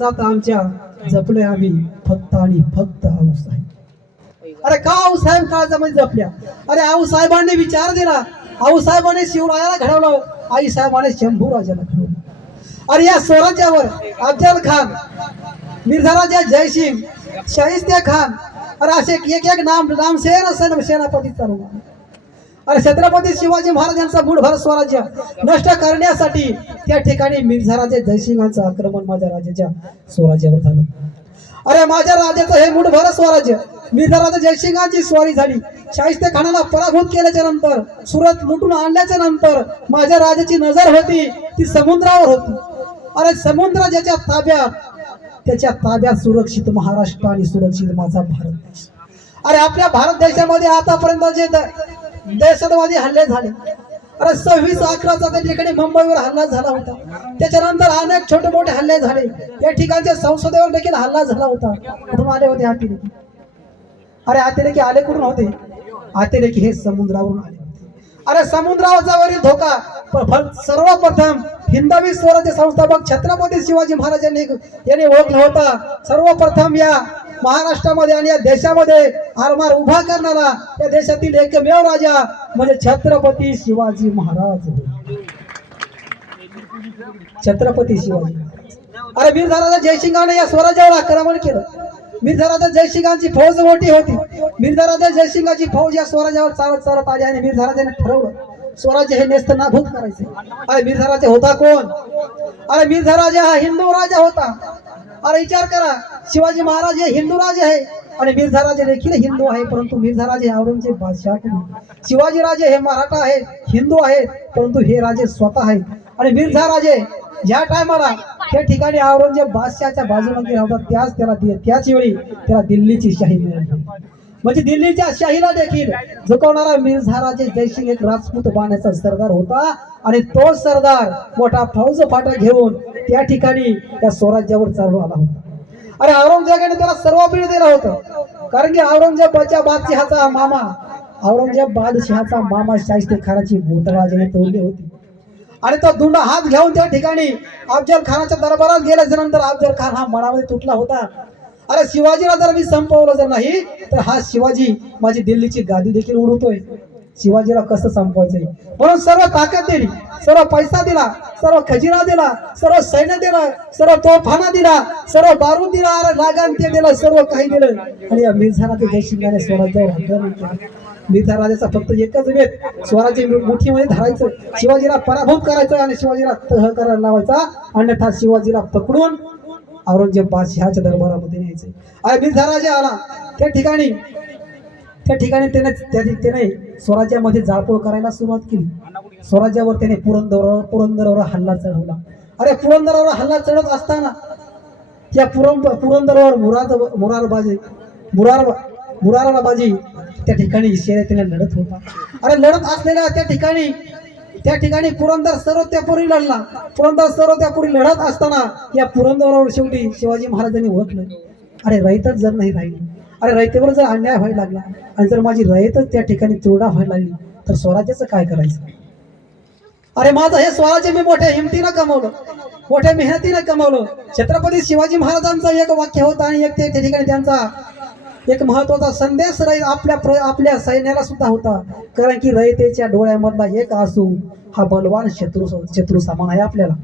जात आमच्या जपले आम्ही फक्त आणि फक्त आऊसाहेब. अरे का आऊसाहेब काळजामध्ये जपल्या? अरे आऊसाहेबांनी विचार दिला, आऊसाहेबांनी शिवरायाला घडवलं, आई साहेबांनी शंभू राजाला घडवलं. अरे या स्वराज्यावर अफजल खान, मिर्झा राजा जयसिंग, शाहिस्ते खान, अरे असे एक एक नामसेन सेनापती चालवला. अरे छत्रपती शिवाजी महाराजांचा मूळभर स्वराज्य नष्ट करण्यासाठी त्या ठिकाणी मिर्झा राजा जयसिंगांचं आक्रमण माझ्या राजाच्या स्वराज्यावर झालं. अरे माझ्या राजाचं हे मूळभर स्वराज्य मिर्झा राजा जयसिंगांची स्वारी झाली. शाहिस्ते खानाला पराभूत केल्याच्या नंतर, सुरत लुटून आणल्याच्या नंतर माझ्या राजाची नजर होती ती समुद्रावर होती. अरे समुद्र ज्याच्या ताब्यात, त्याच्या ताब्यात सुरक्षित महाराष्ट्र आणि सुरक्षित माझा भारत देश. अरे आपल्या भारत देशामध्ये आतापर्यंत जे दहशतवादी हल्ले झाले, अरे 26/11 त्या ठिकाणी मुंबईवर हल्ला झाला होता. त्याच्यानंतर अनेक छोटे मोठे हल्ले झाले. या ठिकाणच्या संसदेवर देखील हल्ला झाला होता. कुठून आले होते हातेलेकी? अरे हातेलेकी आले कुठून होते? हातेलेकी हे समुद्रावरून आले होते. अरे समुद्रावरचा वरील धोका सर्वप्रथम हिंदवी स्वराज्य संस्थापक छत्रपती शिवाजी महाराजांनी ओळखला होता. सर्वप्रथम या महाराष्ट्रामध्ये आणि या देशामध्ये आरमार उभा करणारा या देशातील एकमेव राजा म्हणजे छत्रपती शिवाजी महाराज. छत्रपती शिवाजी. अरे मिर्झा राजा जयसिंगाने या स्वराज्यावर आक्रमण केलं. मिर्झा राजा जयसिंगांची फौज मोठी होती. मिर्झा राजा जयसिंगाची फौज या स्वराज्यावर चालत चालत आली आणि मिर्झा राजाने ठरवलं स्वराज्य हे नेस्त नाबूद करायचे. अरे मिर्झा राजा होता कोण? अरे मिर्झा राजा हा हिंदू राजा होता. अरे विचार करा, शिवाजी महाराज हे हिंदू राजे आहे आणि मिर्झा राजे देखील हिंदू आहे, परंतु मिर्झा राजे औरंगजेब बादशाह नाही. शिवाजी राजे हे मराठा आहेत, हिंदू आहेत, परंतु हे राजे स्वतः आहेत. आणि मिर्झा राजे ज्या टायमाला त्या ठिकाणी औरंगजेब बादशाहच्या बाजूने गेला होता, त्याच वेळी त्याला दिल्लीची शाही मिळाली. म्हणजे दिल्लीच्या शाहीला देखील झुकवणारा मिर्झा राजे जयसिंग एक राजपूत बाण्याचा सरदार होता आणि तो सरदार मोठा फौज फाटा घेऊन त्या ठिकाणी त्या स्वराज्यावर चालू आला होता. अरे औरंगजेबाने त्याला सर्व बीड दिलं होतं, कारण की औरंगजेब बादशहाचा मामा, औरंगजेब बादशहाचा मामा शाहिस्ते खानाची बोट राजाने तोडली होती. आणि तो दुंडा हात घेऊन त्या ठिकाणी अफजल खानाच्या दरबारात गेल्याच्या नंतर अफजल खान हा मनामध्ये तुटला होता. अरे शिवाजीला जर मी संपवलं जर नाही तर हा शिवाजी माझी दिल्लीची गादी देखील उडवतोय. शिवाजीला कसं संपवायचंय म्हणून सर्व ताकद दिली, सर्व पैसा दिला, सर्व खजिना दिला, सर्व सैन्य दिलं, सर्व तोफाना दिला, सर्व बारूद दिला, अरे लागान ते दिलं, सर्व काही दिलं. आणि या मिर्झा राजा जयसिंगाने स्वराज्यावर आक्रमण केलं. मिर्झा राजाचा फक्त एकच वेद, स्वराज्य मुठीमध्ये धरायचं, शिवाजीला पराभूत करायचं आणि शिवाजीला तह करायला लावायचा, अन्यथा शिवाजीला पकडून औरंगजेब बादशहाच्या दरबारामध्ये न्यायचे. अरे मिर्झा राजा आला त्या ठिकाणी त्याने स्वराज्यामध्ये जाळपोळ करायला सुरुवात केली. स्वराज्यावर त्याने पुरंदरवर हल्ला चढवला. अरे पुरंदरवर हल्ला चढवत असताना त्या पुरंदरवर मुरारबाजी त्या ठिकाणी शर्यतीने लढत होता. अरे लढत असलेल्या त्या ठिकाणी पुरंदर सर्वत्यापुरी लढला. पुरंदर सर्वत्यापुरी लढत असताना या पुरंदरावर शेवटी शिवाजी महाराजांनी ओळखलं, अरे रयतच जर नाही राहिली, अरे रयतेवर जर अन्याय व्हायला लागला आणि जर माझी रयतच त्या ठिकाणी चोरडा व्हायला लागली तर स्वराज्याचं काय करायचं? अरे माझं हे स्वराज्य मी मोठ्या हिमतीनं कमवलं, मोठ्या मेहनतीनं कमवलं. छत्रपती शिवाजी महाराजांचं एक वाक्य होतं आणि एक त्या ठिकाणी त्यांचा एक महत्वाचा संदेश आपल्या सैन्याला सुद्धा होता, कारण की रयतेच्या डोळ्यामधला एक आसू हा बलवान शत्रू समान आहे आपल्याला.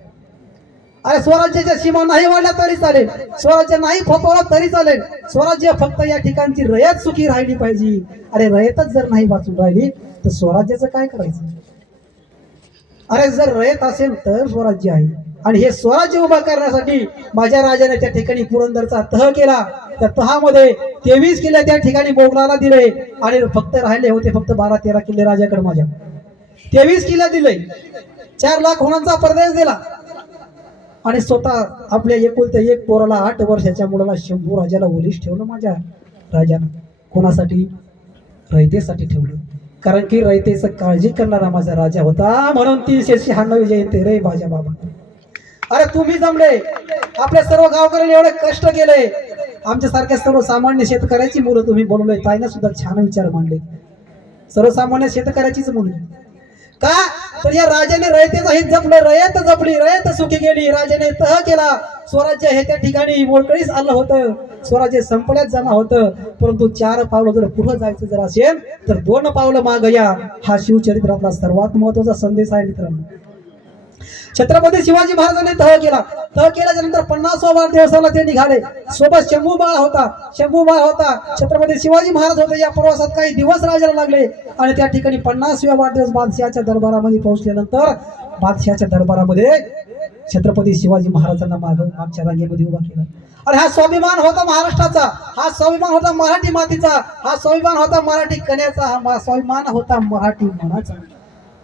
अरे स्वराज्याच्या सीमा नाही वाढल्या तरी चालेल, स्वराज्य नाही फोपवलं तरी चालेल, स्वराज्य फक्त या ठिकाणची रयत सुखी राहिली पाहिजे. अरे रयतच जर नाही वाचून राहिली तर स्वराज्याचं काय करायचं? अरे जर रयत असेल तर स्वराज्य आहे. आणि हे स्वराज्य उभा करण्यासाठी माझ्या राजाने त्या ठिकाणी पुरंदरचा तह केला. त्या तहामध्ये 23 किल्ले त्या ठिकाणी मोगलाला दिले आणि फक्त राहिले होते फक्त 12-13 किल्ले राजाकडे. माझ्या 23 किल्ले दिले, 4 लाख होणांचा प्रदेश दिला आणि स्वतः आपल्या एकुलत्या एक पोराला 8 वर्षाच्या मुलाला शंभू राजाला ओलीस ठेवलं माझ्या राजानं. कोणासाठी? रयतेसाठी ठेवलं, कारण की रयतेचं काळजी करणारा माझा राजा होता. म्हणून 396 जयंती रे माझ्या बाबा. अरे तुम्ही जमले, आपल्या सर्व गावकऱ्यांनी एवढे कष्ट केले, आमच्यासारख्या सर्वसामान्य शेतकऱ्याची मुलं तुम्ही बोलवले. ताईने सुद्धा छान विचार मांडले. सर्वसामान्य शेतकऱ्याचीच मुलं का? तर या राजाने रयतेचं हित जपलं, रयत जपली, रयत सुखी गेली. राजाने तह केला. स्वराज्य हे त्या ठिकाणी मोडकळीस आलं होतं, स्वराज्य संपण्यात जमा होतं. परंतु 4 पावलं जर पुढे जायचं जर असेल तर 2 पावलं माग या. हा शिवचरित्रातला सर्वात महत्वाचा संदेश आहे मित्रांनो. छत्रपती शिवाजी महाराजांनी तह केला. तह केल्याच्या नंतर 50वा वाढदिवसाला ते निघाले. सोबत शंभूबाळ होता, छत्रपती शिवाजी महाराज होते. या प्रवासात काही दिवस राजाला लागले आणि त्या ठिकाणी 50व्या वाढदिवस बादशहाच्या दरबारामध्ये पोहोचल्यानंतर बादशहाच्या दरबारामध्ये छत्रपती शिवाजी महाराजांना मागच्या रांगेमध्ये उभा केलं. आणि हा स्वाभिमान होता महाराष्ट्राचा, हा स्वाभिमान होता मराठी मातीचा, हा स्वाभिमान होता मराठी कन्याचा, हा स्वाभिमान होता मराठी मनाचा.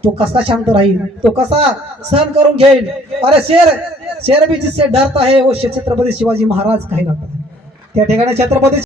तो कसा शांत राहील, तो कसा सहन करून घेईल. अरे शेर भी जिससे डरता है वो छत्रपती शिवाजी महाराज काही लागतात. त्या ठिकाणी छत्रपती